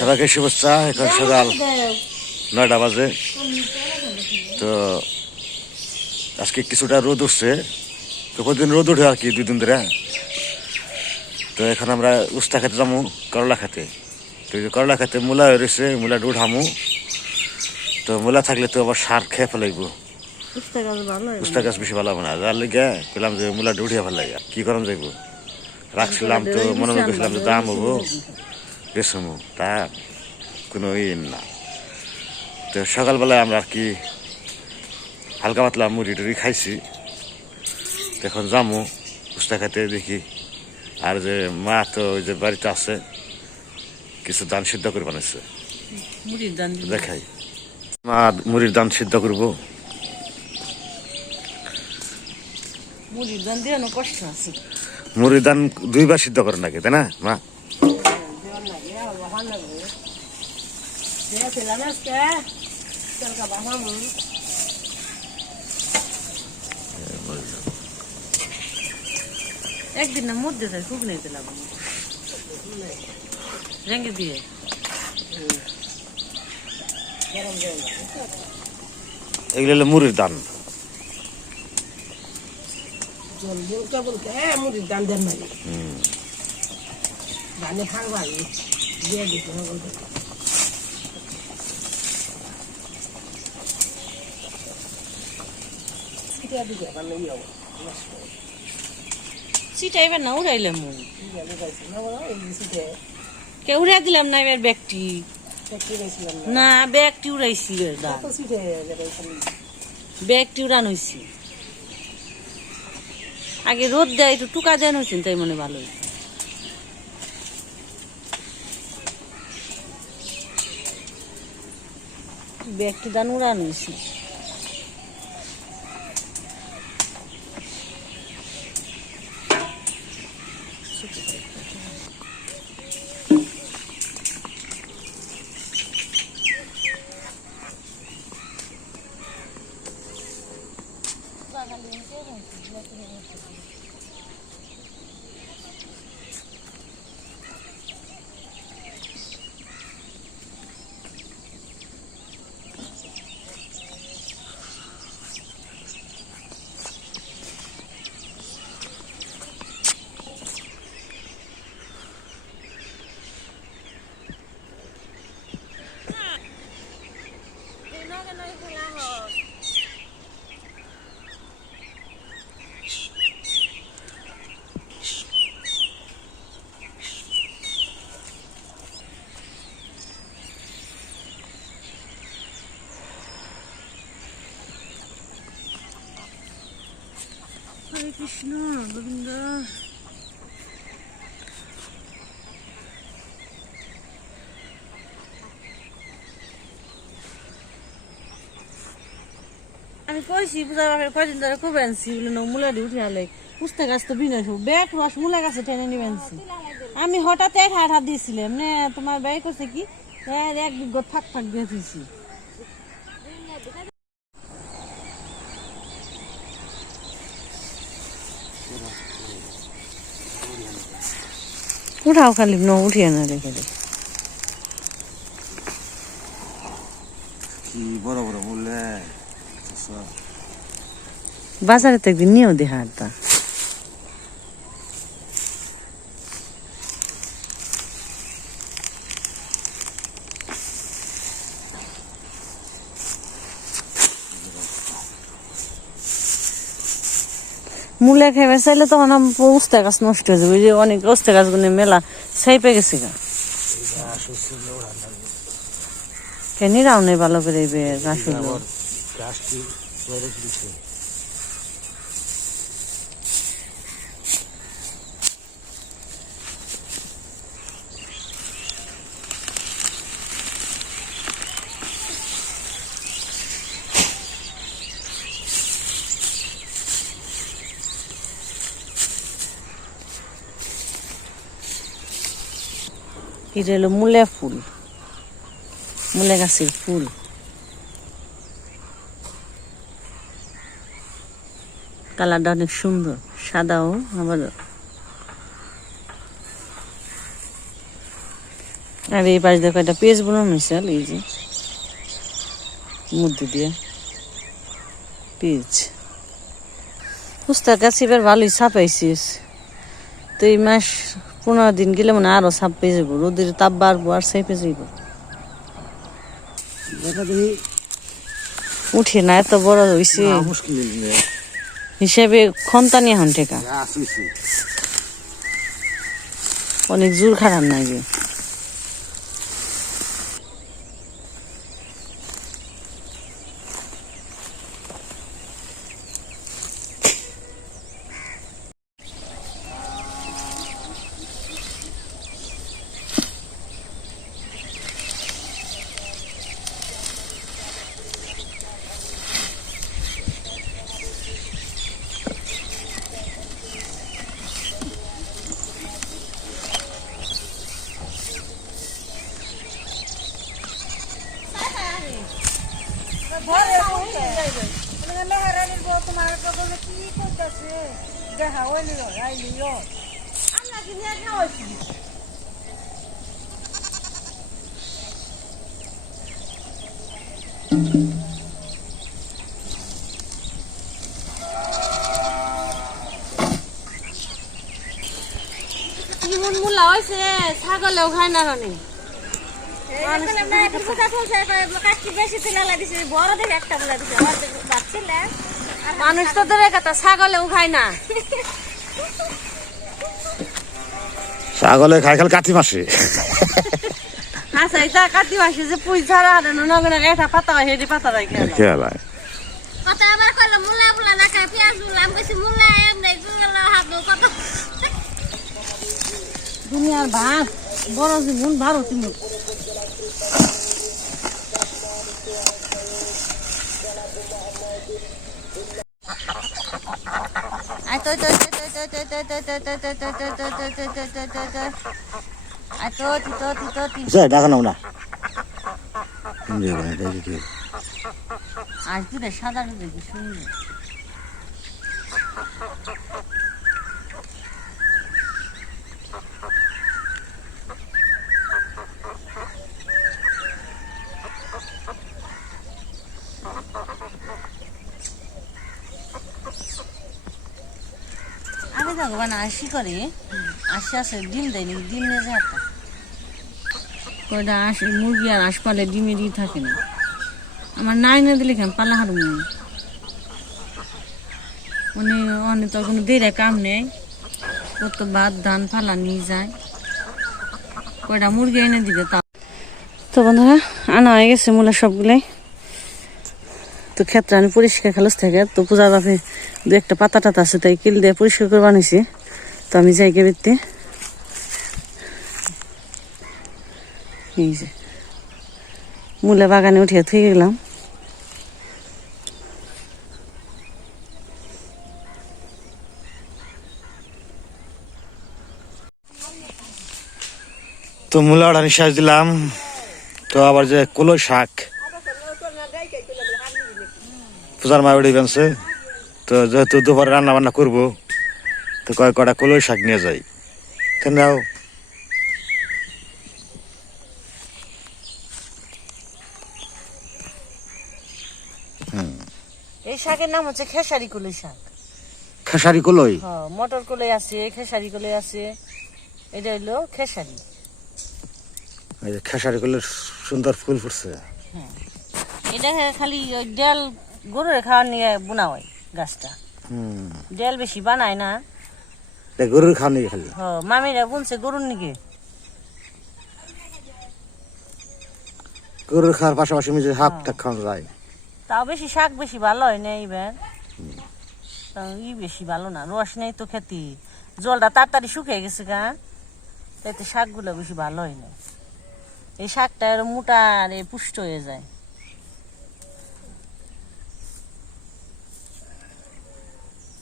সবাইকে শুভেচ্ছা এখন সকাল নয়টা বাজে। তো আজকে কিছুটা রোদ উঠছে। তো প্রতিদিন রোদ উঠে আর কি দুই দিন ধরে তো এখন আমরা উস্তা খেতে যাব করলা খেতে। তো করলা খেতে মূলা হয়ে রয়েছে মূলাটা উঠামু তো মূলা থাকলে তো আবার সার খেয়ে ফেলাইব। উস্তা গাছ বেশি ভালো হবে না। যার লেগে পেলাম যে মূলাটা উঠিয়ে ফেলাই কি করাম যাইব? রাখছিলাম তো মনে মনে করছিলাম যে দাম হব। বেসমু তা কোনো ই না। তো সকালবেলায় আমরা আর কি হালকা পাতলা মুড়ি টুড়ি খাইছি। এখন যামু উস্তা খাইতে দেখি। আর যে মা তো ওই যে বাড়িতে আছে কিছু দান সিদ্ধ করে বানাইছে দেখাই। মা মুড়ির দান সিদ্ধ করব। মুড়ির দান দুইবার সিদ্ধ করে নাকি তাই না মা? দিয়েছিলাম আজকে তেলকা বানাবো একদিন না মধ্যে তাই খুব নিয়ে দিলাম রেঙ্গে দিয়ে। এগুলো হলো মুড়ির দান। হ্যাঁ মুড়ির দাম দেন মানে ধানে খাওয়া না উড়াইলাম। কে উড়াই দিলাম না এবার না উড়াইছি আগে রোদ দেয়, একটু টুকা দেন হয়েছেন তাই মনে ভালো হয়েছে উড়ানো উড়ান কৃষ্ণ, গোবিন্দ। আমি কইছি, পূজা বাপের কয়দিন ধরে খুব আনছি বলে মূলা দিয়ে উঠে আলে পুস্তে গাছ তো বিনয় সব, ব্যাগ, রস, মূলা গাছে টেনে নিবে আনছি। আমি হঠাৎ এক হাট হাত দিয়েছিলাম, নে, তোমার ব্যয় করছে কি? এর এক বিঘ ফাঁক ফাঁক দিয়ে দিয়েছি। উঠাও খালি ন উঠিয়ে না রেখে দে। কি বড় বড় মূল্যে বাজারে তো একদিন নিয়েও দে হাটটা মূলে খেয়ে চাইলে তখন উস্তা গাছ নষ্ট হয়ে যাবে যে অনেক উস্তা গাছগুলো মেলা ছাইপে গেছে গা। কেন রাও নেই ভালো করে এই এটা হলো মূলে ফুল। মূলে গাছের ফুল। কালারটা অনেক সুন্দর, সাদাও, আবার আর এই পাশ দেখো একটা পেজ হয়েছে, আর এই যে মধ্যে দিয়ে পেজ পুস্তার কাছে এবার ভালোই ছাপাইছিস। তো এই মাস পনেরো দিন গেলে মানে আরও সাপ পেয়ে যাব রোদের তাপ বাড়বো আর ছাপে যাইব। উঠি না এত বড় হয়েছে নেই হিসেবে খন্তানি এখন টেকা আসিছি। অনেক জোর খারাপ লাগে ইমন মুলা হয়েছে ছাগলেও খায় না রানি মানুষ তো কথা ছাগলেও খায় না। ছাগলে খাই খাল কাতি মাসে আচ্ছা এটা কাটি মাসে যে পুই ছাড়া নগরে এটা পাতা হয় হেঁটে পাতা রাখি খেয়ালায় কত আবার কইলো মুলা মুলা না খায় পেঁয়াজ মুলা কত দুনিয়ার বড় জীবন মুখ আই তো তো তো তো তো তো তো তো তো তো স্যার ডাকা নাও না আসবি রে সাধারণ দেখি ভগবান করে আশি আসে ডিম দেয় নাকি? ডিম নিয়ে যায় কয়টা আসে মুরগি আর আশ পালে ডিমেরই থাকে না। আমার নাই না দিলে কেন? পালা হারুম না। মানে অনেক তো কোনো দেরে কাম নেই। কত ভাত ধান ফালা নিয়ে যায়। কয়টা মুরগি এনে দিবে তা তো বন্ধুরা আনা হয়ে গেছে মূলা সবগুলাই। তো ক্ষেত্রে আমি পরিষ্কার খালাস থেকে তো পূজার বাপে দু একটা পাতা টাতা আছে তাই কিল দিয়ে পরিষ্কার করে বানিয়েছি তো আমি যাই বেরতে এই যে। মূলা বাগানে উঠিয়ে থুয়ে গেলাম। তো মূলাটা নিঃশ্বাস দিলাম। তো আবার যে কলই শাক। পূজার মা উঠে তো যেহেতু দুপুরে রান্না বান্না করব তো কয় কটা কলই শাক নিয়ে যাই। কেন নাও এই শাকের নাম হচ্ছে খেসারি কলই শাক। খেসারি কলই? হ্যাঁ মটর কলই আছে খেসারি কলই আছে। এটা হইল খেসারি। এই খেসারি কলের সুন্দর ফুল ফুটছে। এটা খালি ওই ডেল গরুর খাওয়ার নিয়ে বোনা হয় গাছটা। হুম। ডেল বেশি বানায় না। এটা গরুর খাওয়া নিয়ে খালি। মামিরা বুনছে গরুর নিকে? গরুর খাওয়ার পাশাপাশি নিজে হাফ টাক খাওয়া যায়। তাও বেশি শাক বেশি ভালো হয় না এইবার। ই বেশি ভালো না রস নেই তো খেতে। জলটা তাড়াতাড়ি শুকিয়ে গেছে গা। তাই তো শাকগুলো বেশি ভালো হয় না। এই শাকটা এর মোটা আর পুষ্ট হয়ে যায়।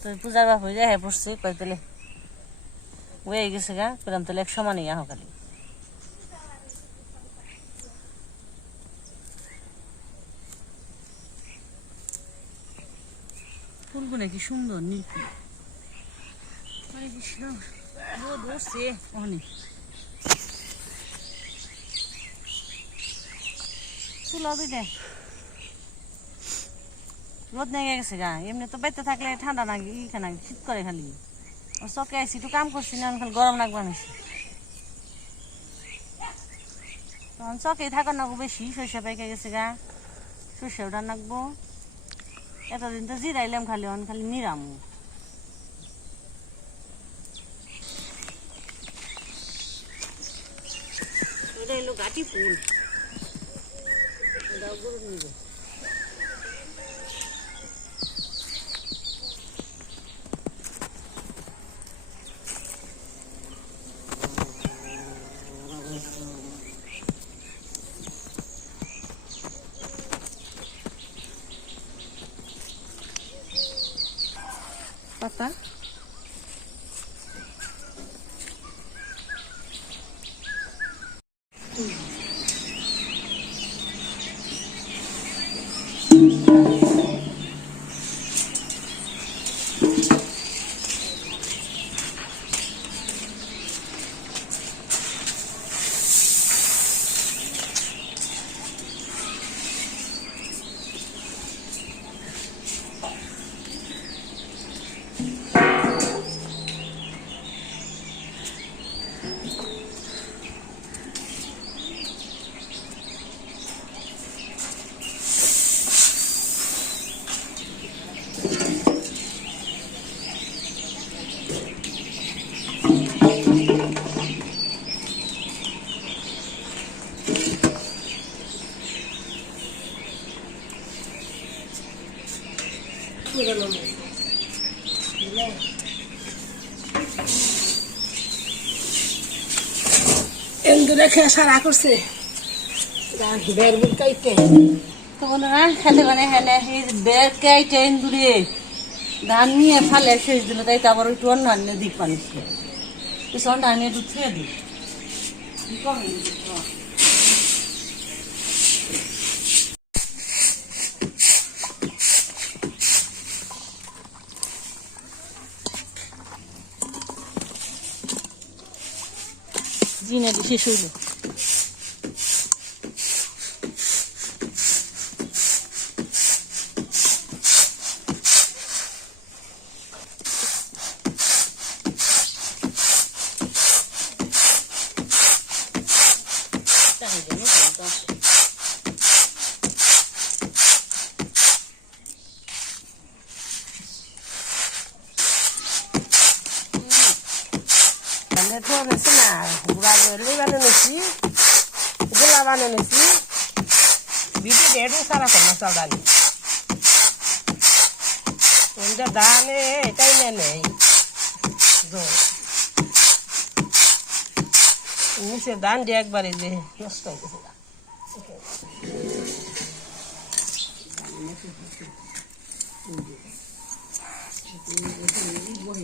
তো পূজার বাপ হয়ে যায় হ্যাঁ পড়ছে কয় তাহলে হয়ে গেছে গা তাহলে এক সমান আহ হকালি ফুলগুলো সুন্দর দেখ রোদ নেগে গেছে গা, এমনি তো বেতে থাকলে ঠান্ডা না ই শীত করে খালি। চকে আইসি একটু কাম করছি না খালি গরম লাগবে নিছি তখন চকে থাকার নাকবো বেশি, সর্ষে পাইকে গেছে গা। সর্ষেও ডান নাকবো। এতদিন তো জিরাইলাম খালি, অন খালি নিরামু। এটা হলো গাটি ফুল। এটাও গরু নিবে। পাতা খেয়ে সারা করছে। বের বুল কাইতে খেতে মানে বের কেটে দূরে ধান নিয়ে ফালে শেষ দিল তাই তো আবার একটু অন্য আনলে দিক পানি পিছন ধান একটু ছুঁয়ে দিই। জিনে দি শেষ হইল তাই জন্য তো আসে। মানে তো নেছি না গুড়া গেলি বানো নেছি গোলা বানো নেছি বিটি দেড় সারা করল চাউডালি কিন্তু দানে এটাই নে নেই নিচে দান দিয়ে একবারে যে নষ্ট হয়ে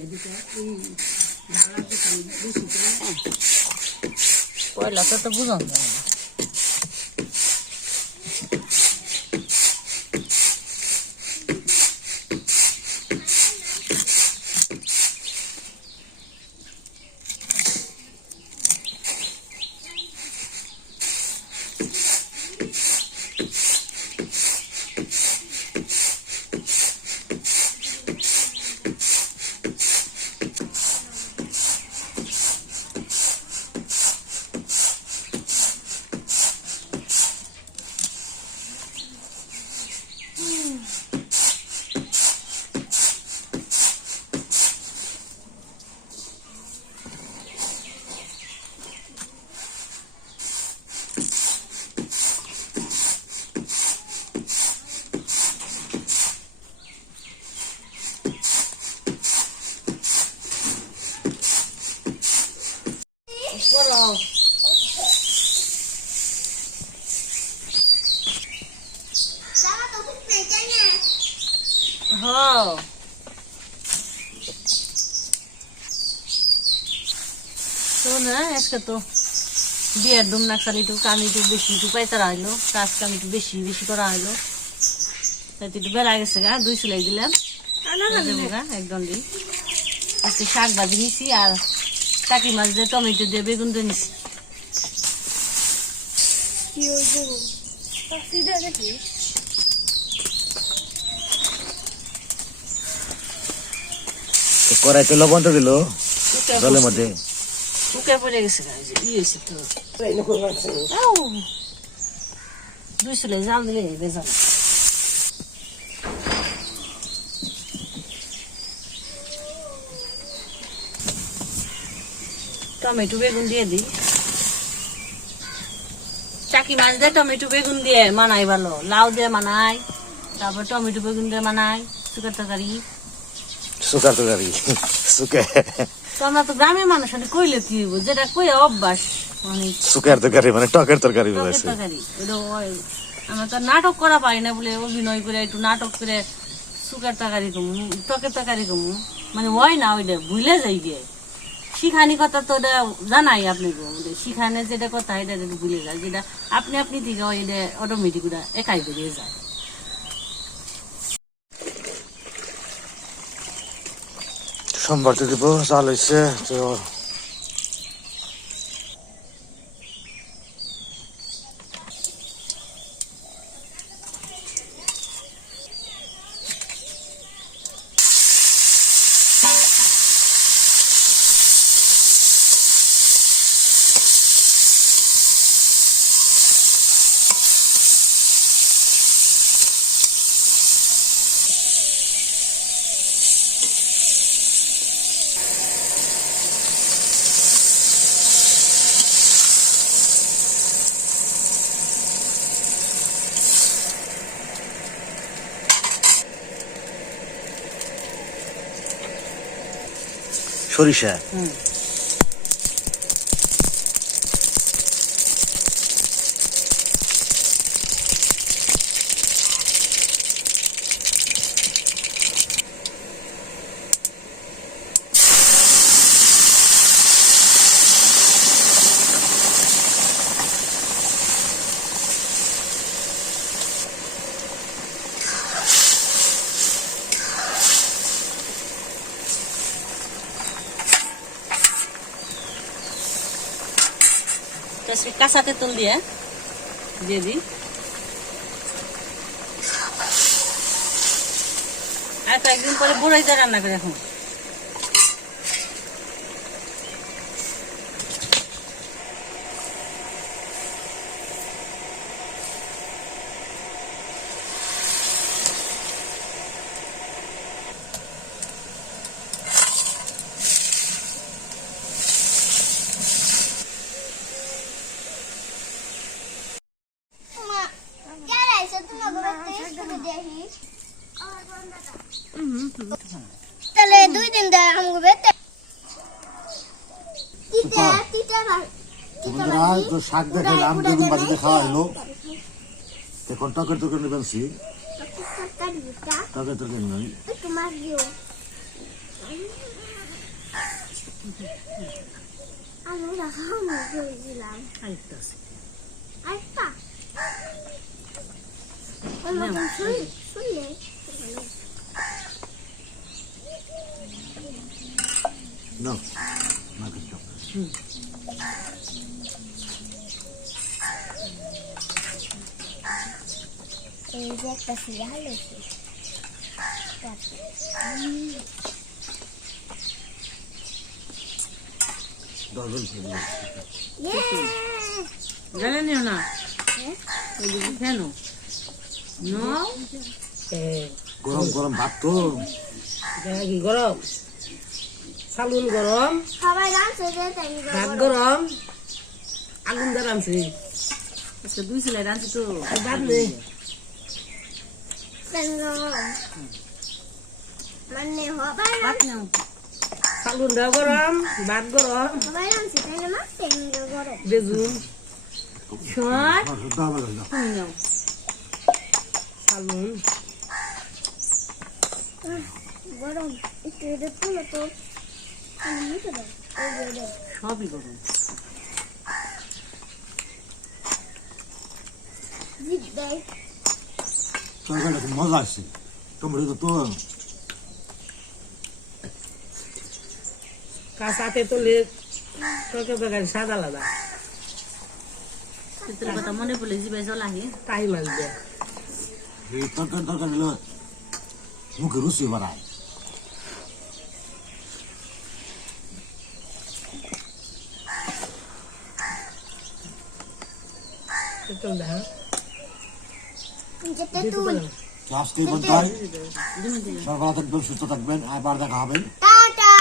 গেছে পয়লা তো বুঝান বড় হ্যাঁ তো না আজকে তো বিয়ের দুম না খালি একটু কামি একটু বেশি একটু পাইতারা হইল কাজ কাম একটু বেশি বেশি করা হইল। তাই একটু গেছে গা দুই দিলাম। একদম দিই আজকে শাক ভাজি নিছি আর টাকি মাছ দিয়ে টমেটো দিয়ে বেগুন দিয়ে নিছি। কড়াইতে লবণ তো দিল জলের মধ্যে। শুকে পড়ে গেছে ই হয়েছে। দুই চুলে জাল দিলে টমেটো বেগুন দিয়ে দিই চাকি মাছ দিয়ে টমেটো বেগুন দিয়ে মানাই ভালো লাউ দিয়ে মানাই তারপর টমেটো বেগুন দিয়ে মানাই শুকার তরকারি সুকার তরকারি সুকে তো আমরা তো গ্রামের মানুষ কইলে কি হইব? যেটা কই অভ্যাস মানে সুকার তরকারি মানে টকের তরকারি বলেছে। তরকারি। ওটা আমরা তো নাটক করা পারি না বলে অভিনয় করে একটু নাটক করে সুগার তরকারি কমু টকের তরকারি কমু। মানে হয় না ওইটা ভুলে যাই শিখানি কথা তো ওটা জানাই আপনি শিখানে যেটা কথা এটা ভুলে যায় যেটা আপনি আপনি থেকে ওইটা অটোমেটিক ওটা একাই বেরিয়ে যায়। সোমবার তো দিব চাল হয়েছে তো সরিষা। হুম তুল দিয়া দিয়ে দিই। আর কয়েকদিন পরে বুড়াই দিয়ে রান্না করে এখন। তাহলে দুই দিন দেয় আমাকে বেতে তিতা তিতা বন্ধুরা তো শাক দেখাইলাম বেগুন বাজিতে খাওয়া হলো। এখন টকের তরকারি নেবেনছি টকের তরকারি নেবেন আরেকটা আছে। আরেকটা ওরকম শুনলে শুনলে No, আছে দশজন ছিল ইয়ে নিও না কেন নাও হ্যাঁ, গরম গরম ভাত তো কি গরম সালুন গরম। সবাই ভাত গরম। আগুন দিয়ে রাঁধছি আজকে দুই সিলাই রাঁধছি তো। ভাত নেই। মানে সবাই ভাত নাও। সালুন দেওয়া গরম ভাত গরম। সবাই জানছে তাই না তেঙ্গে গরম। বেজুন শোন। দাম হলো তুমি নাও। সালুন গরম। একটু তো। সবই গরম। তরকারিটা খুব মজা আসছে টমেটো তো কাঁচাতে তো লে তরকারি তরকারি স্বাদ আলাদা তোর কথা মনে পড়লে জিবাই জলাহি তাই মানবে এই তরকারি তরকারি মুখে রুচি বাড়ায় চল দেখা যেতে তুই তো আজকে এই পর্যন্তই সবাই ভালো থাকবেন সুস্থ থাকবেন আবার দেখা হবে টাটা